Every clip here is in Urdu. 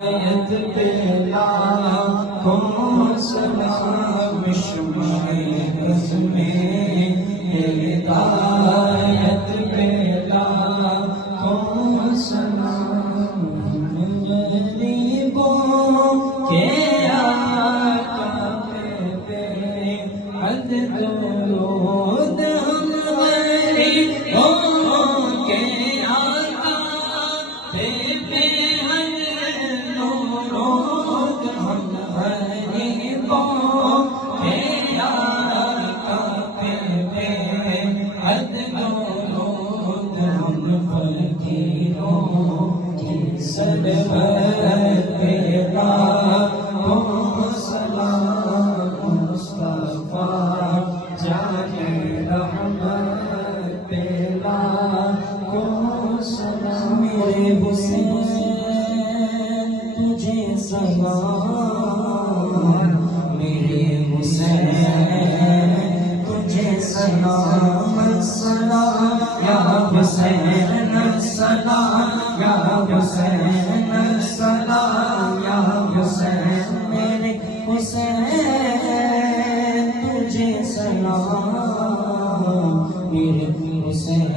آیت پہلا کو سلام شمائے بزمِ ہدایت پہلا کو سلام غریبوں کے آقا پہ حد درود ہم غریبوں کے آقا پہ میرے حسین تجھے سلام، میرے حسین تجھے سلام، السلام یا حسین، السلام یا حسین، السلام یا حسین، میرے حسین تجھے سلام، میرے حسین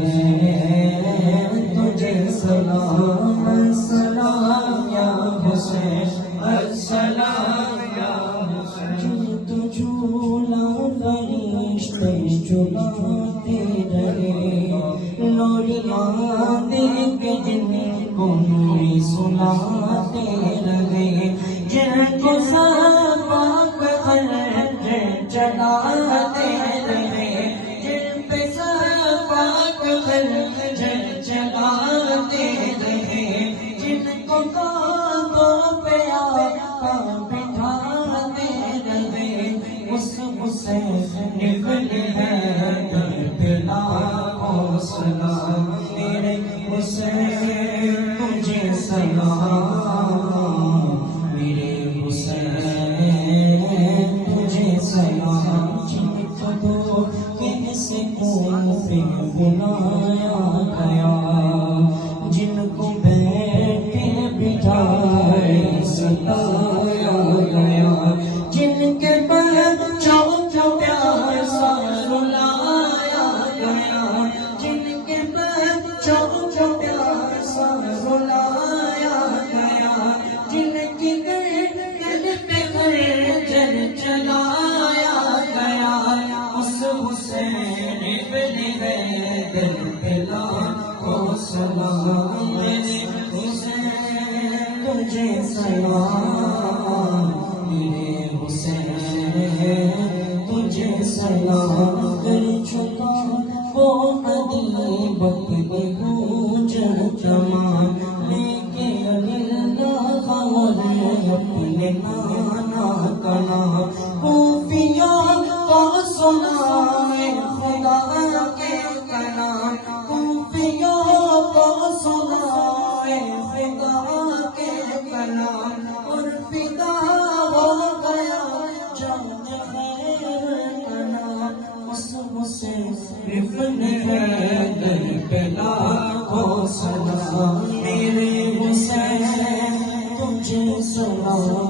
تجھے سلام، السلام یا حسین، السلام یا حسین۔ تو جھولا فرشتے جھلاتے رہے، لوریاں دیکھ جن کو نوری سناتے رہے، جن کو سبق خرج چلاتے رہے، جن پہ سبق خرج چلاتے رہے، جن کو کعبوں پہ آقا بٹھاتے رہے، اس حسین بن حیدر پہ لاکھوں سلام، میرے حسین تجھے سلام، میرے حسین تجھے سلام۔ جن کو دو کیسے کوفے بلایا گیا، جن کو بیٹھ کے بٹھائے ستایا گیا، جن کے بچوں کو پیار سا رلایا گیا، جن کے بچوں کو پیار سا رلایا گیا، جن کی گردن پہ خنجر چلایا گیا، اس حسین بن حیدر پہ لاکھوں سلام، میرے حسین تجھے سلام، میرے حسین تجھے سلام۔ کر چکا وہ ادیب اپنی گونج تمام، لے کے اللہ خبر اپنے نانا کا نام، کوفیوں کو سنائے خدا کے کلام، کوفیوں کو سنائے خدا کے کلام، اور فدا ہو گیا جان خیر کا نام، اس حسین بن حیدر پہ لاکھوں سلام، میرے حسین تجھے سلام۔